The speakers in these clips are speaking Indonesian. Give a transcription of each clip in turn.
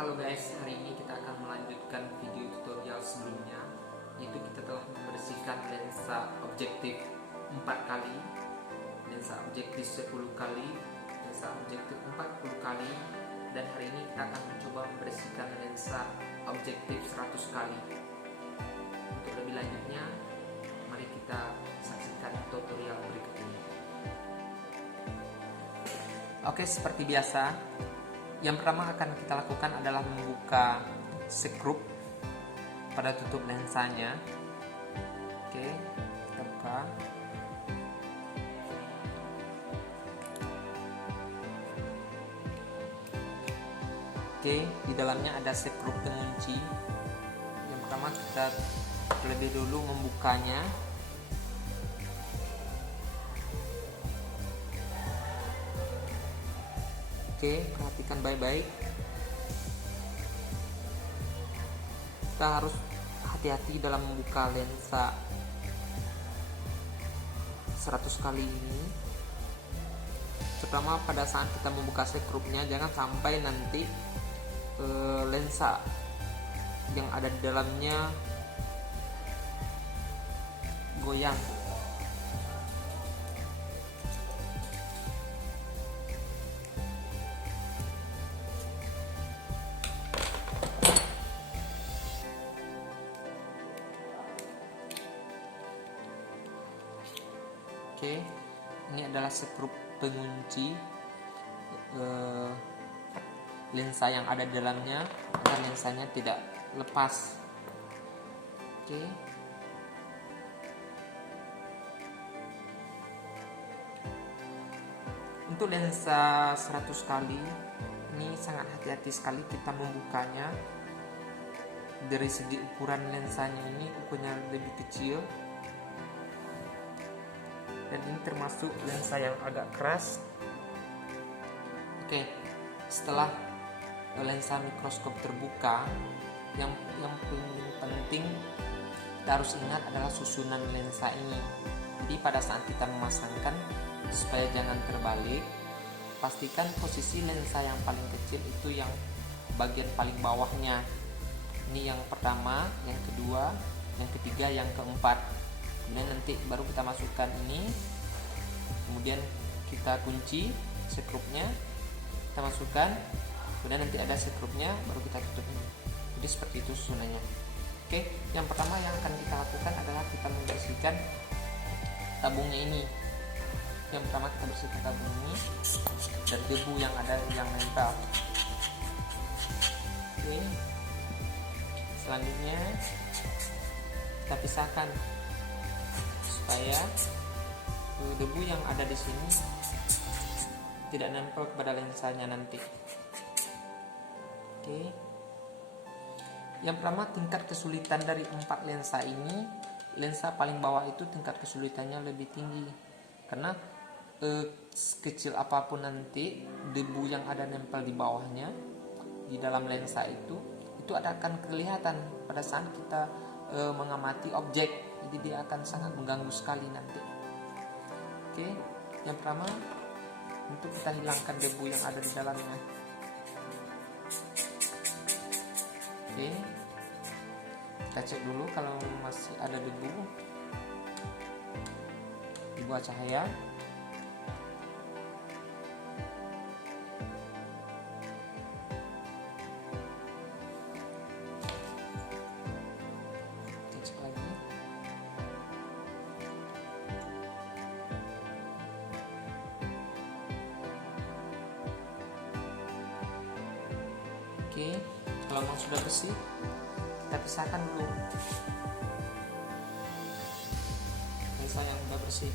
Halo guys, hari ini kita akan melanjutkan video tutorial sebelumnya, yaitu kita telah membersihkan lensa objektif 4 kali, lensa objektif 10 kali, lensa objektif 40 kali, dan hari ini kita akan mencoba membersihkan lensa objektif 100 kali. Untuk lebih lanjutnya, mari kita saksikan tutorial berikut ini. Oke, seperti biasa, yang pertama akan kita lakukan adalah membuka skrup pada tutup lensanya. Oke, kita buka. Oke, di dalamnya ada skrup pengunci. Yang pertama kita terlebih dulu membukanya. Oke, perhatikan baik-baik. Kita harus hati-hati dalam membuka lensa 100 kali ini. Terutama pada saat kita membuka skrupnya, jangan sampai nanti lensa yang ada di dalamnya goyang. Oke, ini adalah skrup pengunci lensa yang ada di dalamnya agar lensanya tidak lepas. Oke. Untuk lensa 100 kali ini sangat hati-hati sekali kita membukanya. Dari segi ukuran lensanya ini ukurannya lebih kecil. Dan ini termasuk lensa yang agak keras. Oke, setelah lensa mikroskop terbuka, yang penting kita harus ingat adalah susunan lensa ini. Jadi pada saat kita memasangkan, supaya jangan terbalik, pastikan posisi lensa yang paling kecil itu yang bagian paling bawahnya. Ini yang pertama, yang kedua, yang ketiga, yang keempat. Kemudian nanti baru kita masukkan ini, kemudian kita kunci skrupnya, kita masukkan, kemudian nanti ada skrupnya, baru kita tutup ini. Jadi seperti itu susunannya. Oke, yang pertama yang akan kita lakukan adalah kita membersihkan tabungnya ini. Yang pertama kita bersihkan tabung ini dari debu yang ada yang nempel. Oke, selanjutnya kita pisahkan supaya debu yang ada di sini tidak nempel kepada lensanya nanti. Oke. Yang pertama, tingkat kesulitan dari 4 lensa ini, lensa paling bawah itu tingkat kesulitannya lebih tinggi karena sekecil apapun nanti debu yang ada nempel di bawahnya di dalam lensa itu akan kelihatan pada saat kita mengamati objek. Jadi dia akan sangat mengganggu sekali nanti. Oke, yang pertama untuk kita hilangkan debu yang ada di dalamnya. Oke, kita cek dulu kalau masih ada debu di bawah cahaya. Oke, kalau memang sudah bersih, kita pisahkan dulu lensa yang sudah bersih.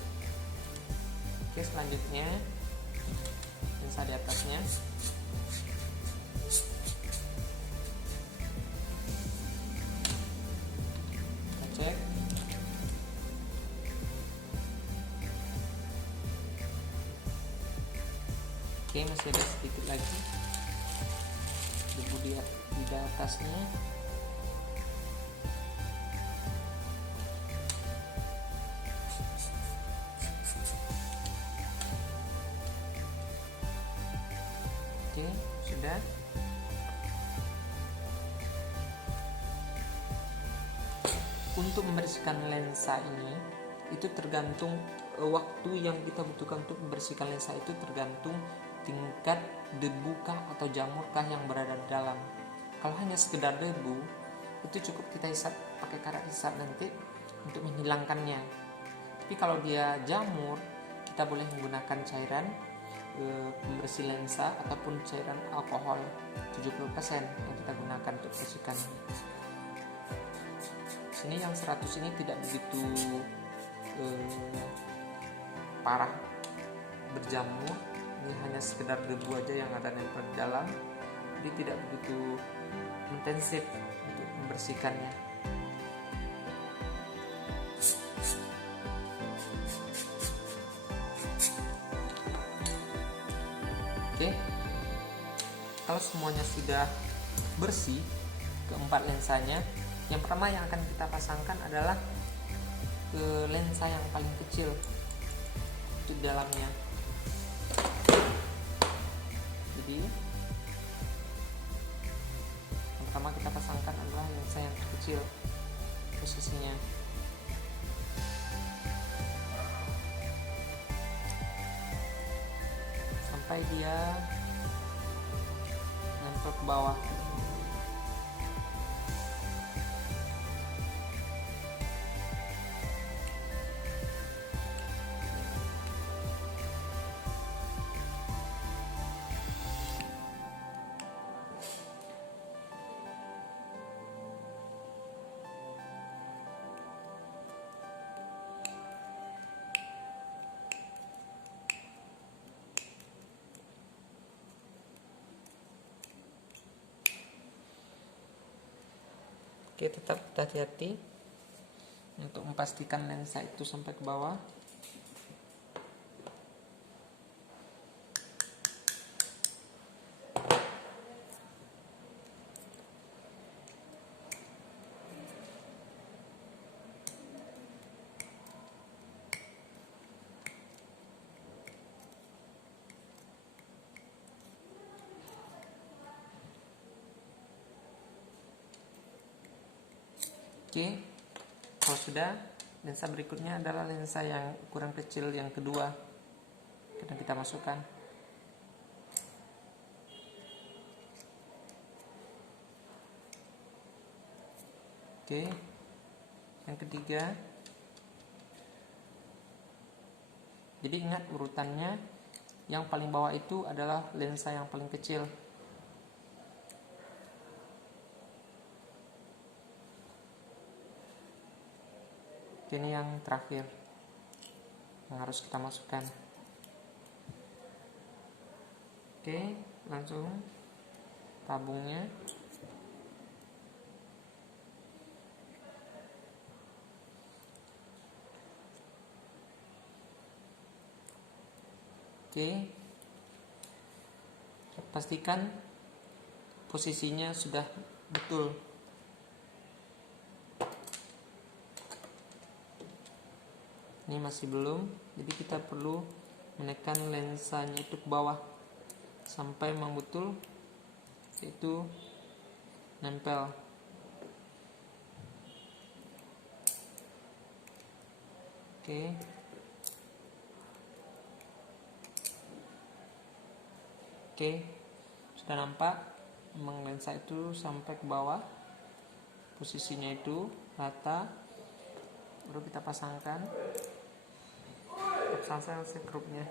Oke, selanjutnya lensa di atasnya. Kita cek. Oke, masih ada sedikit lagi debu di atasnya. Oke, sudah. untuk membersihkan lensa ini itu tergantung waktu yang kita butuhkan untuk membersihkan lensa itu tergantung tingkat debukah atau jamurkah yang berada di dalam. Kalau hanya sekedar debu, itu cukup kita hisap pakai karet hisap nanti untuk menghilangkannya. Tapi kalau dia jamur, kita boleh menggunakan cairan pembersih lensa ataupun cairan alkohol 70% yang kita gunakan untuk bersihkan. Sini yang 100 ini tidak begitu parah berjamur, ini hanya sekedar debu aja yang ada nempel di dalam, jadi tidak begitu intensif untuk membersihkannya. Oke, kalau semuanya sudah bersih, keempat lensanya, yang pertama yang akan kita pasangkan adalah ke lensa yang paling kecil di dalamnya. Jadi yang pertama kita pasangkan adalah lensa yang terkecil posisinya. Sampai dia nempel ke bawah. Oke, tetap hati-hati untuk memastikan lensa itu sampai ke bawah. Oke, kalau sudah, lensa berikutnya adalah lensa yang ukuran kecil yang kedua, akan kita masukkan. Oke, yang ketiga. Jadi ingat urutannya, yang paling bawah itu adalah lensa yang paling kecil. Ini yang terakhir yang harus kita masukkan. Oke, langsung tabungnya. Oke, pastikan posisinya sudah betul. Ini masih belum, jadi kita perlu menekan lensanya itu ke bawah sampai memang betul itu nempel. Oke. Oke, sudah nampak memang lensa itu sampai ke bawah, posisinya itu rata. Baru kita pasangkan skrupnya.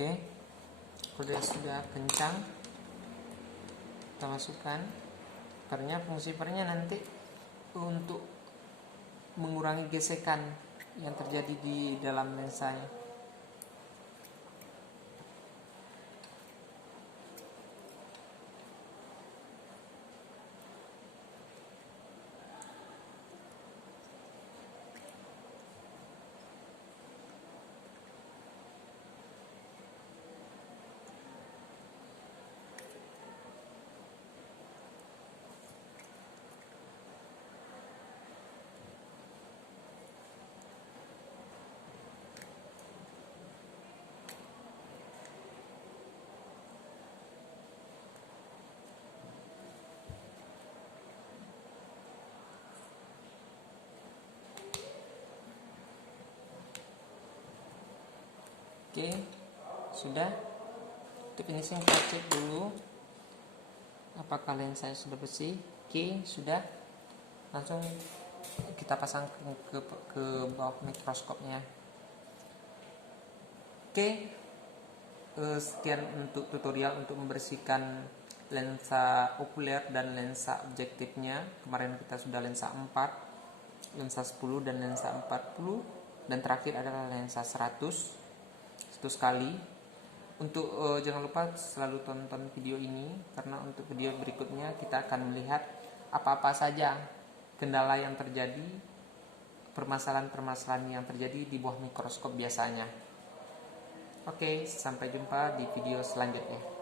Oke, kalau sudah kencang, kita masukkan pernya. Fungsi pernya nanti untuk mengurangi gesekan yang terjadi di dalam lensanya. Oke, sudah. Untuk finishing kita cek dulu apakah lensanya sudah bersih. Oke, sudah. Langsung kita pasang ke bawah mikroskopnya. Oke, sekian untuk tutorial untuk membersihkan lensa okuler dan lensa objektifnya. Kemarin kita sudah lensa 4, lensa 10 dan lensa 40, dan terakhir adalah lensa 100 sekali. Untuk jangan lupa selalu tonton video ini, karena untuk video berikutnya kita akan melihat apa-apa saja kendala yang terjadi, permasalahan-permasalahan yang terjadi di bawah mikroskop biasanya. Oke, sampai jumpa di video selanjutnya.